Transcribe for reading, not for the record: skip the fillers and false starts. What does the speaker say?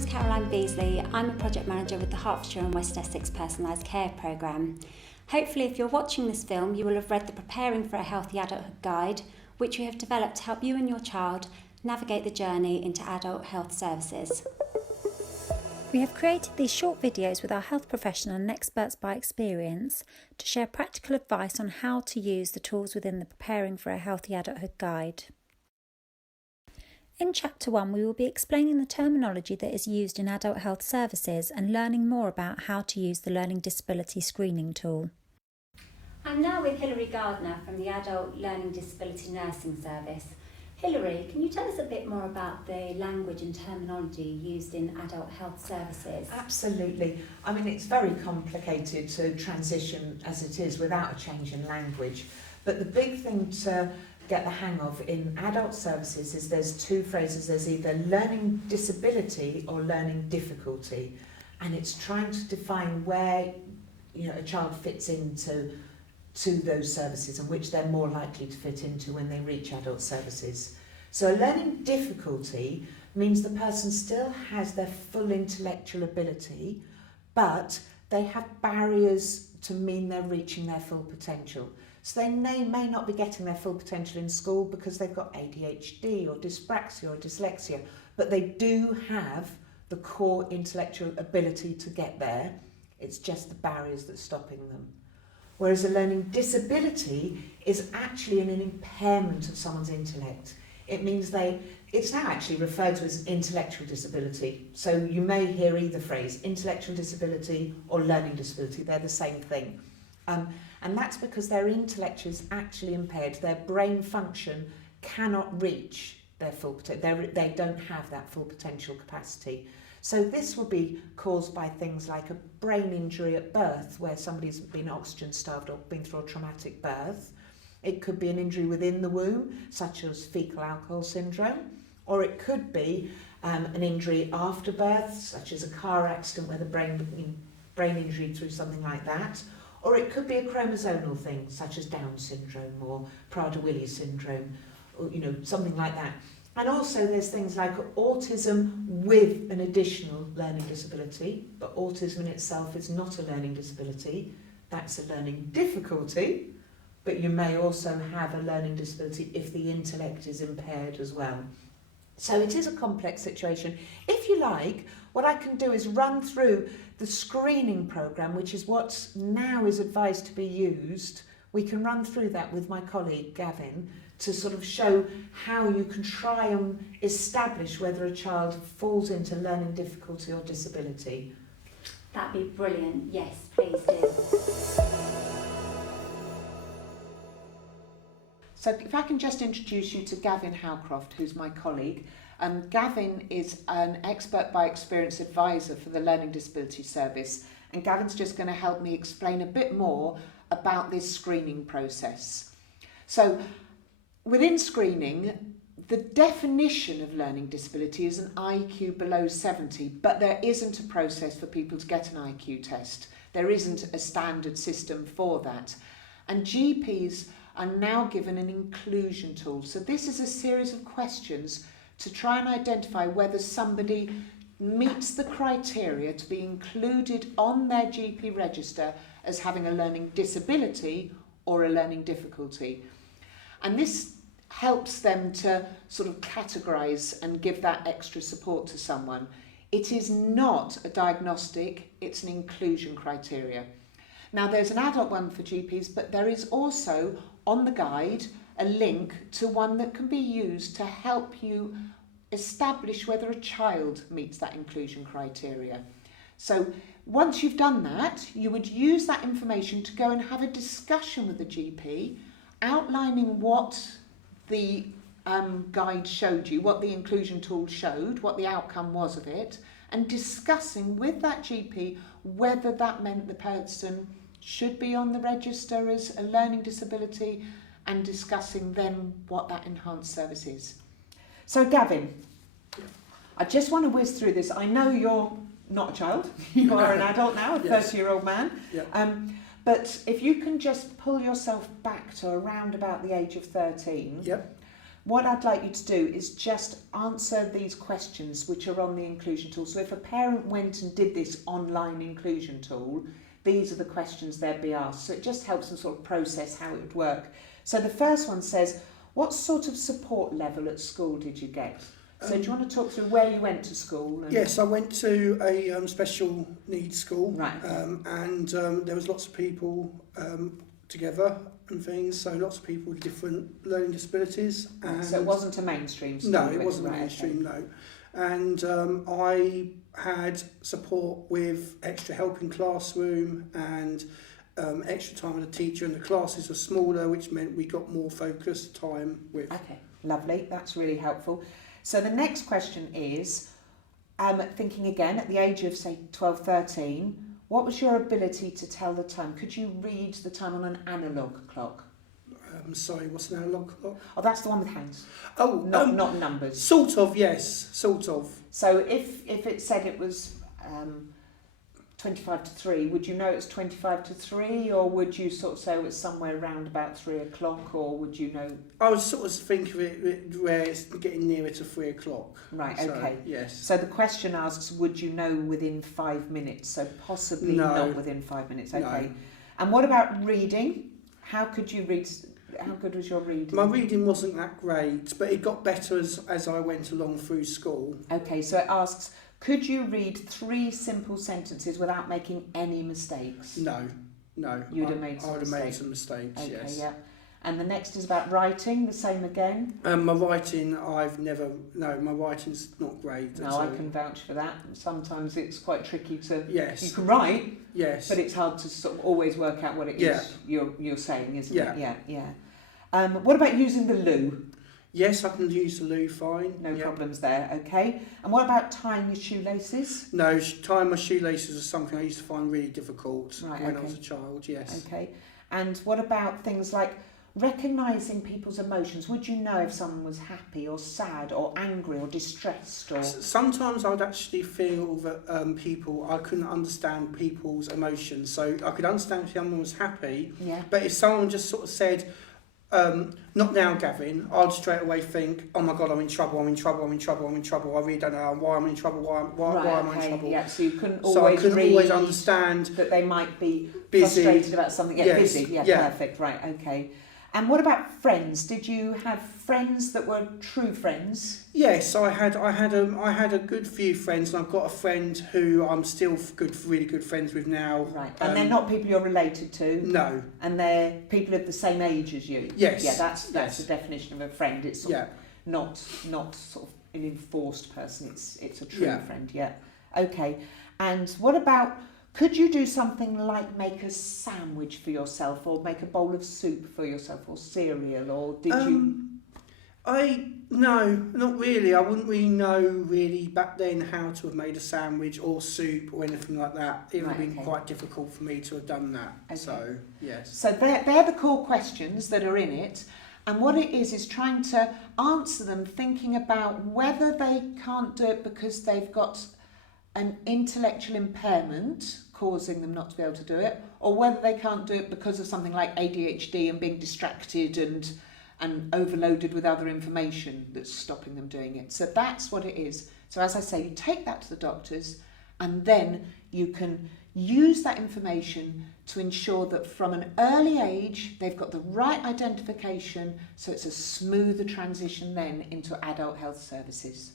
name's Caroline Beasley. I'm a project manager with the Hertfordshire and West Essex Personalised Care Programme. Hopefully, if you're watching this film, you will have read the Preparing for a Healthy Adulthood guide, which we have developed to help you and your child navigate the journey into adult health services. We have created these short videos with our health professional and experts by experience to share practical advice on how to use the tools within the Preparing for a Healthy Adulthood guide. In Chapter 1, we will be explaining the terminology that is used in adult health services and learning more about how to use the Learning Disability Screening tool. I'm now with Hilary Gardner from the Adult Learning Disability Nursing Service. Hilary, can you tell us a bit more about the language and terminology used in adult health services? Absolutely. I mean, it's very complicated to transition as it is without a change in language. But the big thing to get the hang of in adult services is there's two phrases. There's either learning disability or learning difficulty. And it's trying to define where a child fits into those services and which they're more likely to fit into when they reach adult services. So a learning difficulty means the person still has their full intellectual ability, but they have barriers to mean they're reaching their full potential. So they may not be getting their full potential in school because they've got ADHD or dyspraxia or dyslexia, but they do have the core intellectual ability to get there. It's just the barriers that's stopping them. Whereas a learning disability is actually an impairment of someone's intellect. It means it's now actually referred to as intellectual disability. So you may hear either phrase, intellectual disability or learning disability, they're the same thing. And that's because their intellect is actually impaired. Their brain function cannot reach their full potential. They don't have that full potential capacity. So this will be caused by things like a brain injury at birth, where somebody's been oxygen starved or been through a traumatic birth. It could be an injury within the womb, such as fecal alcohol syndrome, or it could be an injury after birth, such as a car accident where the brain injury through something like that. Or it could be a chromosomal thing, such as Down syndrome or Prader-Willi syndrome, or something like that. And also there's things like autism with an additional learning disability, but autism in itself is not a learning disability, that's a learning difficulty, but you may also have a learning disability if the intellect is impaired as well. So it is a complex situation. If you like, what I can do is run through the screening programme, which is what now is advised to be used. We can run through that with my colleague Gavin to sort of show how you can try and establish whether a child falls into learning difficulty or disability. That'd be brilliant. Yes, please do. So if I can just introduce you to Gavin Howcroft, who's my colleague. Gavin is an expert by experience advisor for the Learning Disability Service, and Gavin's just going to help me explain a bit more about this screening process. So within screening, the definition of learning disability is an IQ below 70, but there isn't a process for people to get an IQ test. There isn't a standard system for that. And GPs are now given an inclusion tool. So this is a series of questions to try and identify whether somebody meets the criteria to be included on their GP register as having a learning disability or a learning difficulty. And this helps them to sort of categorise and give that extra support to someone. It is not a diagnostic, it's an inclusion criteria. Now there's an adult one for GPs, but there is also on the guide a link to one that can be used to help you establish whether a child meets that inclusion criteria. So once you've done that, you would use that information to go and have a discussion with the GP, outlining what the guide showed you, what the inclusion tool showed, what the outcome was of it, and discussing with that GP whether that meant the person should be on the register as a learning disability, and discussing then what that enhanced service is. So Gavin, I just want to whiz through this. I know you're not a child, you are an adult now, a Yes. 30-year-old man. Yep. But if you can just pull yourself back to around about the age of 13, Yep. what I'd like you to do is just answer these questions which are on the inclusion tool. So if a parent went and did this online inclusion tool, these are the questions they'd be asked. So it just helps them sort of process how it would work. So the first one says, what sort of support level at school did you get? So do you want to talk through where you went to school? Yes, I went to a special needs school, Right. and there was lots of people together and things, so lots of people with different learning disabilities. And so it wasn't a mainstream school? No, it wasn't a mainstream, no. And I had support with extra help in classroom and extra time with the teacher, and the classes were smaller, which meant we got more focused time with. Okay, lovely, that's really helpful. So the next question is, thinking again, at the age of, say, 12, 13, what was your ability to tell the time? Could you read the time on an analogue clock? Sorry, what's an analogue clock? Oh, that's the one with hands. Oh, not numbers. Sort of, yes, sort of. So if it said it was 25 to 3, would you know it's 25 to 3, or would you sort of say it was somewhere around about 3 o'clock, or would you know? I would sort of think of it where it's getting nearer to 3 o'clock. Right, So, okay. yes. So the question asks, would you know within 5 minutes? So possibly not within 5 minutes, okay. No. And what about reading? How could you read? How good was your reading? My reading wasn't that great, but it got better as I went along through school. Okay, so it asks, could you read 3 simple sentences without making any mistakes? No. You'd have made some I would have mistakes. made some mistakes, Okay, yes. yeah. And the next is about writing, the same again? My writing, my writing's not great at No, all. I can vouch for that. Sometimes it's quite tricky to... Yes. You can write, Yes. but it's hard to sort of always work out what it is you're saying, isn't it? Yeah. What about using the loo? Yes, I can use the loo fine. No problems there, okay. And what about tying your shoelaces? No, tying my shoelaces was something I used to find really difficult Right, when I okay. was a child, yes. Okay. And what about things like recognising people's emotions? Would you know if someone was happy or sad or angry or distressed or... Sometimes I'd actually feel that I couldn't understand people's emotions. So I could understand if someone was happy, Yeah. but if someone just sort of said, not now, Gavin, I'd straight away think, oh my God, I'm in trouble, I really don't know why I'm in trouble, why am I in trouble? Yeah, so you couldn't So always I couldn't read always understand that they might be busy. frustrated about something. Yeah, Yes, busy. Yeah, yeah. Perfect. Right, okay. And what about friends? Did you have friends that were true friends? Yes, I had a good few friends, and I've got a friend who I'm still really good friends with now. Right, and they're not people you're related to? No. And they're people of the same age as you? Yes. Yeah, that's the definition of a friend. It's sort Yeah. of not sort of an enforced person. It's a true Yeah. friend. Yeah. Okay. And what about? Could you do something like make a sandwich for yourself, or make a bowl of soup for yourself, or cereal, or did you? No, not really. I wouldn't really know back then how to have made a sandwich or soup or anything like that. It would have been quite difficult for me to have done that. Okay. So, yes. So they're the core questions that are in it. And what it is trying to answer them, thinking about whether they can't do it because they've got an intellectual impairment causing them not to be able to do it, or whether they can't do it because of something like ADHD and being distracted and overloaded with other information that's stopping them doing it. So that's what it is. So as I say, you take that to the doctors, and then you can use that information to ensure that from an early age they've got the right identification, so it's a smoother transition then into adult health services.